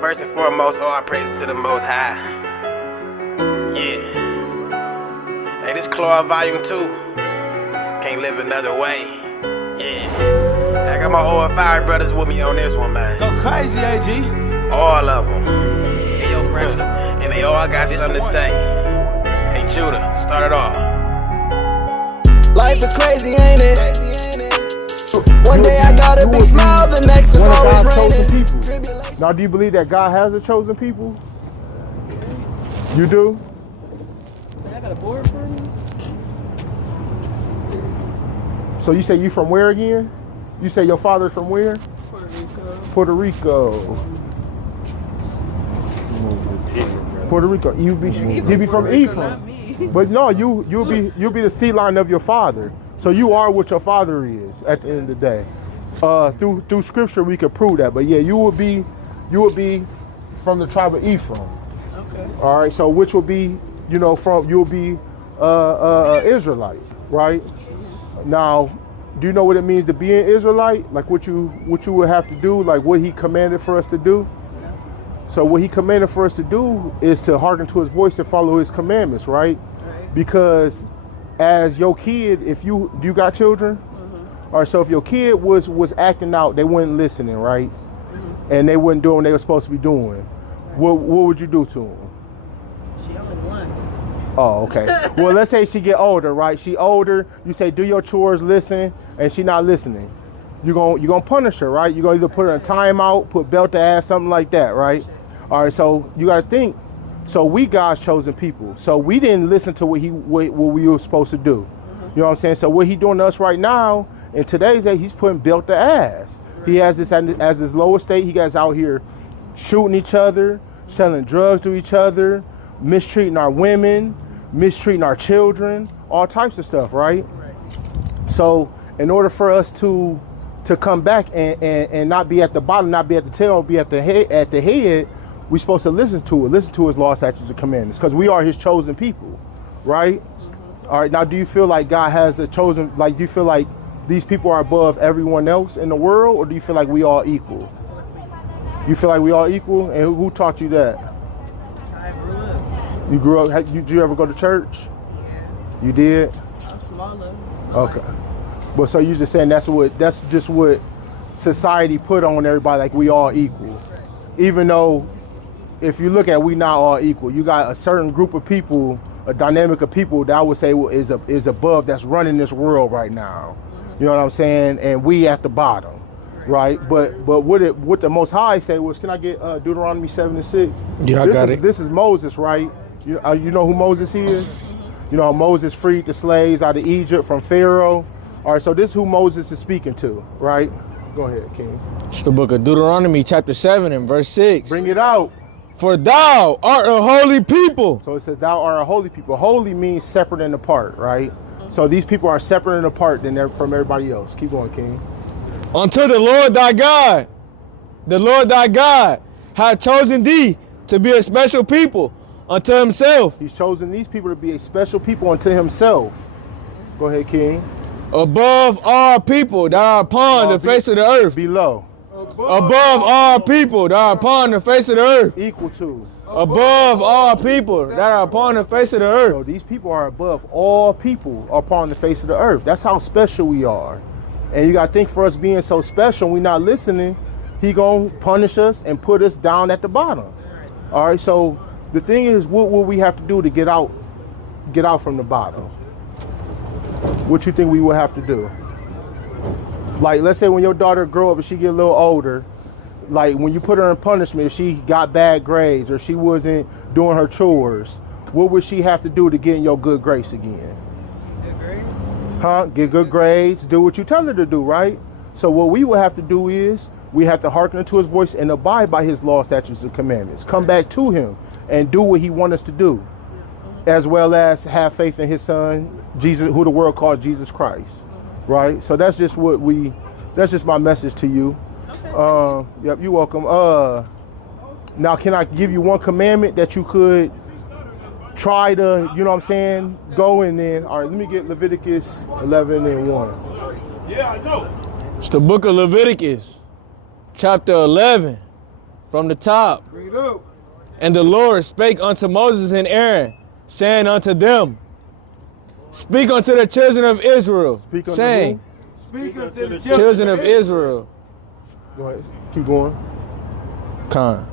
First and foremost, all praises to the Most High. Yeah. Hey, this Claw Volume 2. Can't live another way. Yeah. I got my O.F.I brothers with me on this one, man. Go crazy, AG. All of them. Hey, yo, Fraxel. And they all got something to say. Hey, Judah, start it off. Life is crazy, ain't it? One day I got a big smile, the next is always raining. Now, do you believe that God has a chosen people? You do? I got a board for you. So you say you from where again? You say your father's from where? Puerto Rico. Puerto Rico. Puerto Rico. You be from Ephraim. But no, you'll be the seed line of your father. So you are what your father is at the end of the day. Through scripture we could prove that. But yeah, you would be from the tribe of Ephraim. Okay. All right. So which will be, you'll be Israelite, right? Now, do you know what it means to be an Israelite? Like what you would have to do, like what he commanded for us to do? So what he commanded for us to do is to hearken to his voice and follow his commandments, right? Because as your kid, if you got children? Mm-hmm. All right, so if your kid was acting out, they weren't listening, right? Mm-hmm. And they weren't doing what they were supposed to be doing. Right. What would you do to them? She only one. Oh, okay. Well, let's say she get older, right? She older, you say do your chores, listen, and she not listening. You're gonna punish her, right? You're gonna either put her in timeout, put belt to ass, something like that, right? All right, so you gotta think. So we God's chosen people. So we didn't listen to what we were supposed to do. Mm-hmm. You know what I'm saying? So what he doing to us right now, in today's day, he's putting belt to ass. Right. He has this as his lowest state. He guys out here shooting each other, selling drugs to each other, mistreating our women, mistreating our children, all types of stuff, right? So in order for us to come back and not be at the bottom, not be at the tail, be at the head, we're supposed to listen to his law, statutes, and commandments, because we are his chosen people, right? Mm-hmm. All right, now do you feel like God has a chosen, like do you feel like these people are above everyone else in the world, or do you feel like we all equal? You feel like we all equal? And who taught you that? I grew up. You grew up, did you ever go to church? Yeah. You did? I'm smaller. Okay. But so you're just saying that's just what society put on everybody, like we all equal. Right. Even though if you look at we not all equal. You got a certain group of people, a dynamic of people that I would say is above, that's running this world right now. Mm-hmm. You know what I'm saying? And we at the bottom, right? But what the Most High say was, can I get Deuteronomy 7:6? Yeah, I got it. This is Moses, right? You know who Moses is? Mm-hmm. You know how Moses freed the slaves out of Egypt from Pharaoh? All right, so this is who Moses is speaking to, right? Go ahead, King. It's the book of Deuteronomy, chapter 7 and verse 6. Bring it out. For thou art a holy people. So it says thou art a holy people. Holy means separate and apart, right? So these people are separate and apart from everybody else. Keep going, King. Unto the Lord thy God. The Lord thy God hath chosen thee to be a special people unto himself. He's chosen these people to be a special people unto himself. Go ahead, King. Above all people that are upon the face of the earth. Below. Above all people that are upon the face of the earth. Equal to. Above all people that are upon the face of the earth. So these people are above all people upon the face of the earth. That's how special we are. And you got to think, for us being so special, we're not listening, he going to punish us and put us down at the bottom. All right, so the thing is, what will we have to do to get out from the bottom? What you think we will have to do? Like, let's say when your daughter grow up and she get a little older, like when you put her in punishment, if she got bad grades or she wasn't doing her chores, what would she have to do to get in your good grace again? Good grades? Huh? Get good grades, do what you tell her to do, right? So what we will have to do is, we have to hearken to his voice and abide by his law, statutes, and commandments. Come back to him and do what he wants us to do, as well as have faith in his son, Jesus, who the world calls Jesus Christ. Right, so that's just my message to you. Okay. Yep, you're welcome. Now, can I give you one commandment that you could try to, you know what I'm saying, go in then? All right, let me get Leviticus 11 and 1. Yeah, I know. It's the book of Leviticus, chapter 11 from the top. Read up. And the Lord spake unto Moses and Aaron, saying unto them, Speak unto the children of Israel, Speak unto saying, Speak unto the Children of Israel, Go ahead. Keep going. Con.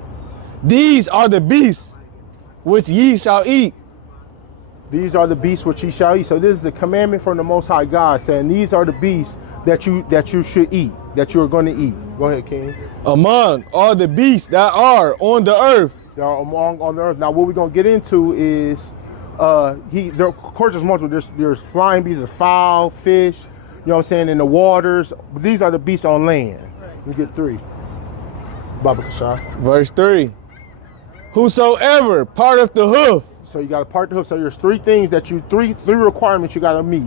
These are the beasts which ye shall eat. These are the beasts which ye shall eat. So this is a commandment from the Most High God saying these are the beasts that you should eat, that you are going to eat. Go ahead, King. Among all the beasts that are on the earth. They are among on the earth. Now what we're going to get into is there, of course there's multiple. There's flying beasts, there's fowl, fish, you know what I'm saying, in the waters. But these are the beasts on land. We get 3. Baba Kashah. Verse 3. Whosoever parteth the hoof. So you got to part the hoof. So there's 3 things that three requirements you got to meet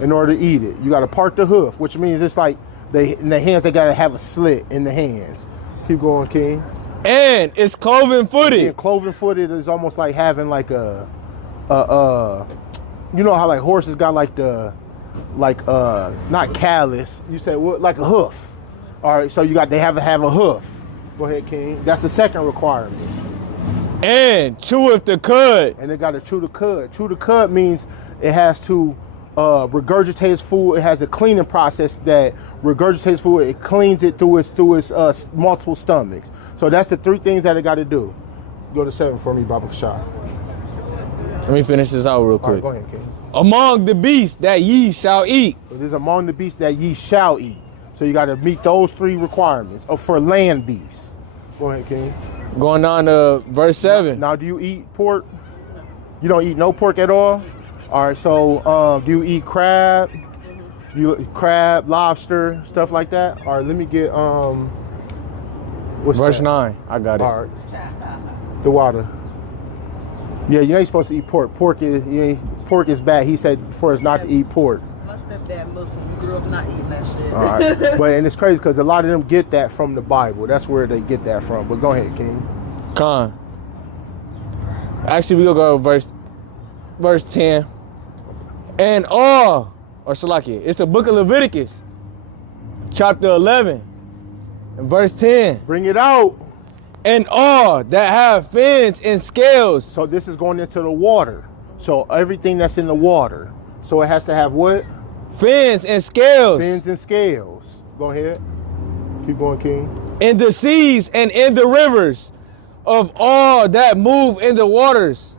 in order to eat it. You got to part the hoof, which means it's like in the hands they got to have a slit in the hands. Keep going, King. And it's cloven footed. Yeah, cloven footed is almost like having like you know how like horses got like not callus. You say what, like a hoof. All right, so they have to have a hoof. Go ahead, King. That's the second requirement. And cheweth the cud. And they got to chew the cud. Chew the cud means it has to regurgitate its food. It has a cleaning process that regurgitates food. It cleans it through its multiple stomachs. So that's the 3 things that it got to do. Go to 7 for me, Baba Kashah. Let me finish this out real All quick. right, go ahead, King. Among the beasts that ye shall eat. So this is among the beasts that ye shall eat. So you got to meet those 3 requirements for land beasts. Go ahead, King. Going on to verse 7. Now, do you eat pork? You don't eat no pork at all? All right, so do you eat crab? Crab, lobster, stuff like that? All right, let me get, what's Verse that? 9. I got it. All right. The water. Yeah, you ain't supposed to eat pork. Pork is bad. He said for us not to eat pork. My stepdad Muslim. We grew up not eating that shit. All right. And it's crazy because a lot of them get that from the Bible. That's where they get that from. But go ahead, King. Con. Actually, we'll go to verse 10. And all, or Salakia, it's the book of Leviticus, chapter 11, and verse 10. Bring it out. And all that have fins and scales. So this is going into the water. So everything that's in the water. So it has to have what? Fins and scales. Fins and scales. Go ahead. Keep going, King. In the seas and in the rivers, of all that move in the waters,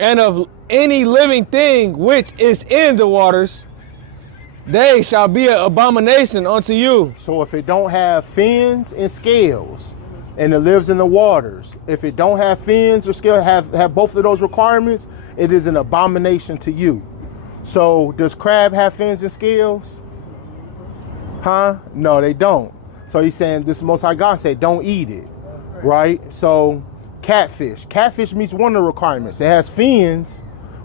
and of any living thing which is in the waters, they shall be an abomination unto you. So if it don't have fins and scales, and it lives in the waters, if it don't have fins or scales, have both of those requirements, it is an abomination to you. So does crab have fins and scales? Huh? No, they don't. So he's saying, this Most High God said, don't eat it, right? So catfish. Catfish meets one of the requirements. It has fins,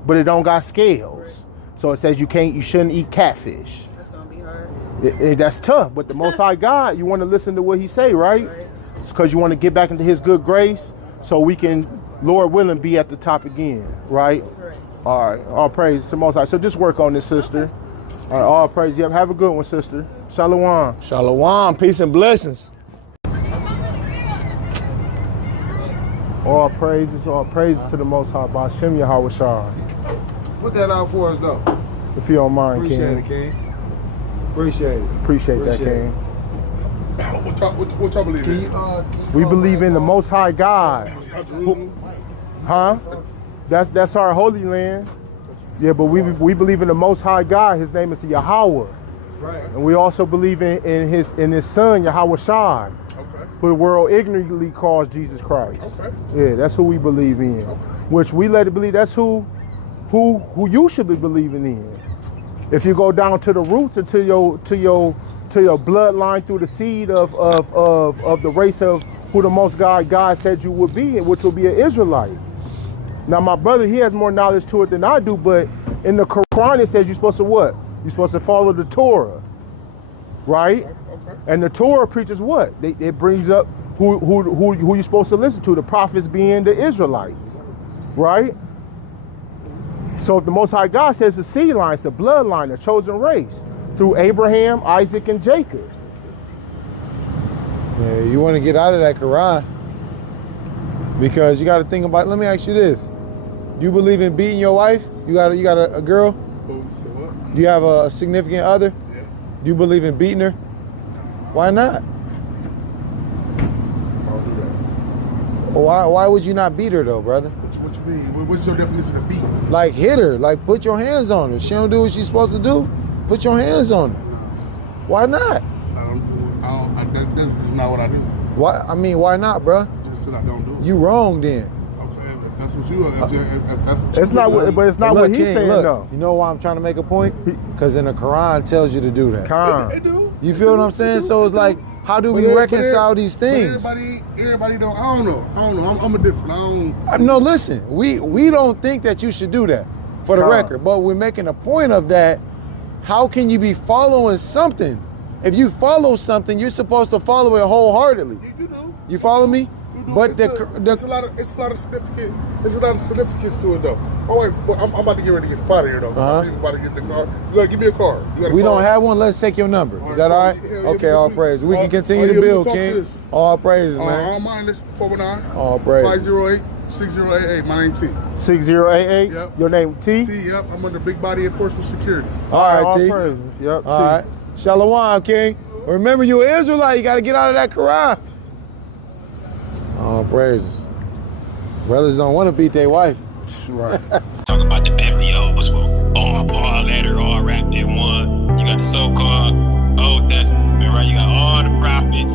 but it don't got scales. So it says you shouldn't eat catfish. That's gonna be hard. That's tough, but the Most High God, you want to listen to what he say, right? It's because you want to get back into his good grace so we can, Lord willing, be at the top again, right? Correct. All right, all praise to the Most High. So just work on this, sister. All right, all praise. Yep, have a good one, sister. Shalom. Shalom, peace and blessings. All praises to the Most High, Ba'ashem Yahweh Shai. Put that out for us, though. If you don't mind, Appreciate it, King. King. Appreciate it. Appreciate that, Appreciate it. King. What y'all believe in? We believe in the Most High God. Huh? That's our holy land. Yeah, but we believe in the Most High God. His name is Yahweh. Right. And we also believe in his son, Yahweh Shai, Okay. who the world ignorantly calls Jesus Christ. Okay. Yeah, that's who we believe in. Which we let it believe that's who you should be believing in. If you go down to the roots and to your bloodline through the seed of the race of who the Most God said you would be, which will be an Israelite. Now my brother, he has more knowledge to it than I do, but in the Quran it says you're supposed to what? You're supposed to follow the Torah, right? Okay. And the Torah preaches what? It brings up who you're supposed to listen to, the prophets being the Israelites, right? So if the Most High God says the seed line, it's the bloodline, the chosen race, through Abraham, Isaac, and Jacob. Yeah, you want to get out of that Quran. Because you got to think about. Let me ask you this: do you believe in beating your wife? You got a girl? What? Do you have a significant other? Yeah. Do you believe in beating her? Why not? I'll do that. Why would you not beat her though, brother? What you mean? What's your definition of beat? Like hit her, like put your hands on her. She don't do what she's supposed to do. Put your hands on her. Why not? That's just not what I do. Why? I mean, why not, bruh? Just because I don't do it. You wrong then. Okay, if that's what you. If that's what It's you not do, what, but it's not Look, what he's King, saying look, though. You know why I'm trying to make a point? Because in the Quran tells you to do that. They do. You feel what I'm saying? So it's like, how do we reconcile these things? Everybody don't. I don't know. I'm a different. I don't. No, listen. We don't think that you should do that, for the record. But we're making a point of that. How can you be following something? If you follow something, you're supposed to follow it wholeheartedly. You do. You follow me? But it's a lot of significant. There's a lot of significance to it though. Oh wait, but I'm about to get ready to get out of here though. I'm about to get in the car. You gotta give me a car. We don't have one. Let's take your number. Is that all right? Okay, all praise. We can continue to build, King. All praises, man. I don't mind. Listen, 419. All praise. 508-6088. My name T. 6088. Yep. Your name T. T. Yep. I'm under Big Body Enforcement Security. All right, all T. praises. Yep. All T. right. Shalom, King. Remember, you're an Israelite. You got to get out of that Quran. All praises. Brothers don't want to beat their wife. Right. Talk about the Biblios, all Paul letter, all wrapped in one. You got the so-called Old Testament, right? You got all the prophets.